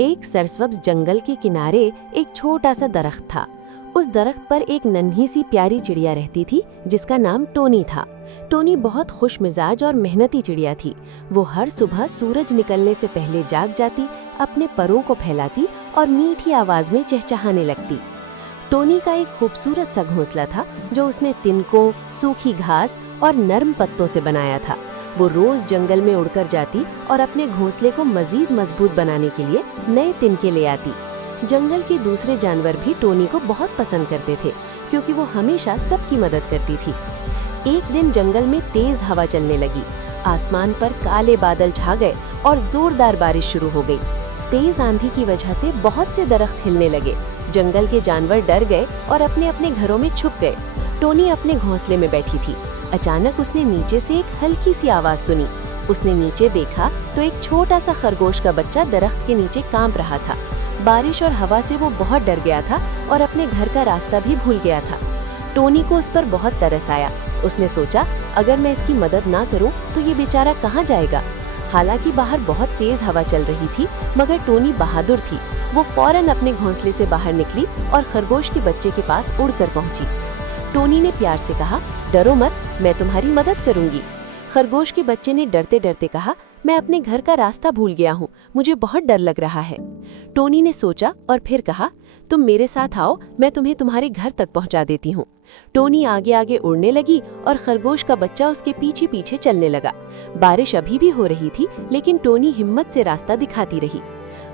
एक सरसब्ज जंगल के किनारे एक छोटा सा दरख्त था। उस दरख्त पर एक नन्ही सी प्यारी चिड़िया रहती थी जिसका नाम टोनी था। टोनी बहुत खुश मिजाज और मेहनती चिड़िया थी। वो हर सुबह सूरज निकलने से पहले जाग जाती, अपने परों को फैलाती और मीठी आवाज में चहचहाने लगती। टोनी का एक खूबसूरत सा घोंसला था जो उसने तिनकों, सूखी घास और नरम पत्तों से बनाया था। वो रोज जंगल में उड़कर जाती और अपने घोंसले को मजीद मजबूत बनाने के लिए नए तिनके ले आती। जंगल के दूसरे जानवर भी टोनी को बहुत पसंद करते थे क्योंकि वो हमेशा सबकी मदद करती थी। एक दिन जंगल में तेज हवा चलने लगी, आसमान पर काले बादल छा गए और जोरदार बारिश शुरू हो गई। तेज आंधी की वजह से बहुत से दरख्त हिलने लगे। जंगल के जानवर डर गए और अपने अपने घरों में छुप गए। टोनी अपने घोंसले में बैठी थी। अचानक उसने नीचे से एक हल्की सी आवाज सुनी। उसने नीचे देखा तो एक छोटा सा खरगोश का बच्चा दरख्त के नीचे कांप रहा था। बारिश और हवा से वो बहुत डर गया था और अपने घर का रास्ता भी भूल गया था। टोनी को उस पर बहुत तरस आया। उसने सोचा, अगर मैं इसकी मदद ना करूं तो ये बेचारा कहाँ जाएगा। हालांकि बाहर बहुत तेज हवा चल रही थी, मगर टोनी बहादुर थी। वो फौरन अपने घोंसले से बाहर निकली और खरगोश के बच्चे के पास उड़कर पहुंची। टोनी ने प्यार से कहा, डरो मत, मैं तुम्हारी मदद करूंगी। खरगोश के बच्चे ने डरते डरते कहा, मैं अपने घर का रास्ता भूल गया हूँ, मुझे बहुत डर लग रहा है। टोनी ने सोचा और फिर कहा, तुम मेरे साथ आओ, मैं तुम्हें तुम्हारे घर तक पहुँचा देती हूँ। टोनी आगे आगे उड़ने लगी और खरगोश का बच्चा उसके पीछे पीछे चलने लगा। बारिश अभी भी हो रही थी, लेकिन टोनी हिम्मत से रास्ता दिखाती रही।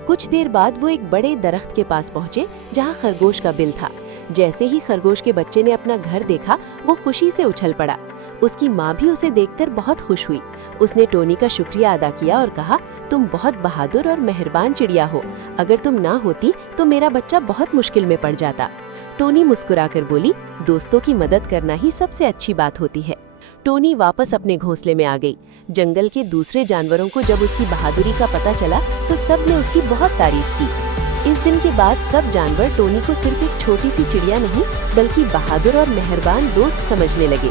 कुछ देर बाद वो एक बड़े दरख्त के पास पहुँचे जहाँ खरगोश का बिल था। जैसे ही खरगोश के बच्चे ने अपना घर देखा, वो खुशी से उछल पड़ा। उसकी माँ भी उसे देखकर बहुत खुश हुई। उसने टोनी का शुक्रिया अदा किया और कहा, तुम बहुत बहादुर और मेहरबान चिड़िया हो। अगर तुम ना होती तो मेरा बच्चा बहुत मुश्किल में पड़ जाता। टोनी मुस्कुराकर बोली, दोस्तों की मदद करना ही सबसे अच्छी बात होती है। टोनी वापस अपने घोंसले में आ गई। जंगल के दूसरे जानवरों को जब उसकी बहादुरी का पता चला तो सब ने उसकी बहुत तारीफ की। इस दिन के बाद सब जानवर टोनी को सिर्फ एक छोटी सी चिड़िया नहीं, बल्कि बहादुर और मेहरबान दोस्त समझने लगे।